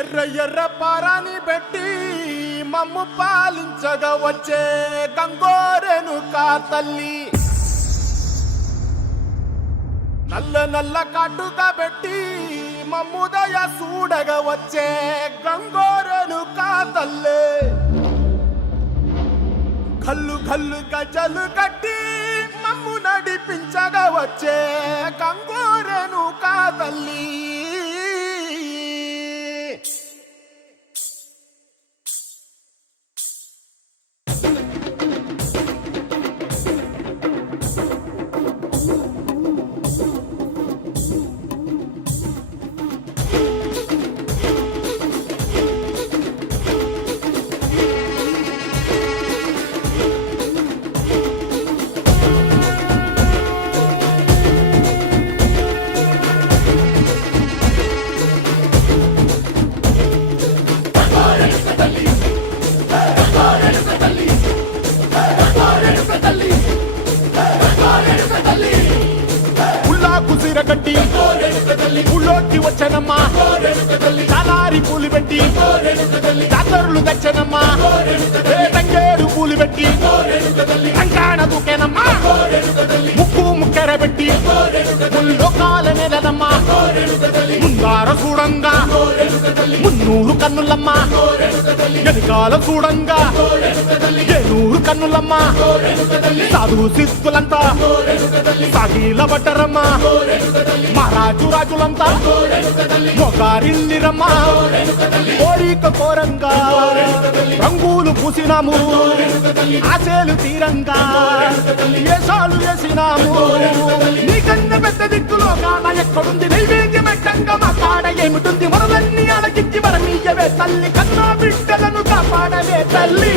ఎర్ర ఎర్ర పారాని పెట్టి మమ్ము పాలించగా వచ్చే గంగోరేణుకా తల్లి, నల్ల నల్ల కాటుగా పెట్టి మమ్ముదయ చూడగా వచ్చే గంగోరేణుకా తల్లి, కల్లు కల్లు గజలు కట్టి మమ్ము నడిపించగా వచ్చే గంగోరేణుకా తల్లి. కట్టి ఊళ్ళోకి వచ్చనమ్మా, చాలారి పూలు పెట్టి జాతరులు తెచ్చనమ్మా, తంగేరు పూలు పెట్టి కంకాణ దూకేనమ్మా, ముక్కు ముక్కెర పెట్టి ముల్లోకాల నెలనమ్మా, ముందార చూడంగా మున్నూరు కన్నులమ్మా, వెనుకాల చూడంగా ఏనూరు కన్నులమ్మా, సాధు సిద్ధులంతా సాగిల బట్టరమ్మా, మహారాజు రాజులంతా మొగారిల్లిరమ్మా, కోరిక కోరంగా రంగులు పూసినాము, ఆశలు తీరంగా వేషాలు వేసినాము, నీకన్నా పెద్ద దిక్కులో కాన ఎక్కడుంది, నైవేద్యం ఎట్టంగా మా కాడ ఏమిటుంది, మనలన్నీ అడగిచ్చి వరమీయవే తల్లి, కన్నా బిడ్డలను కాపాడవే తల్లి.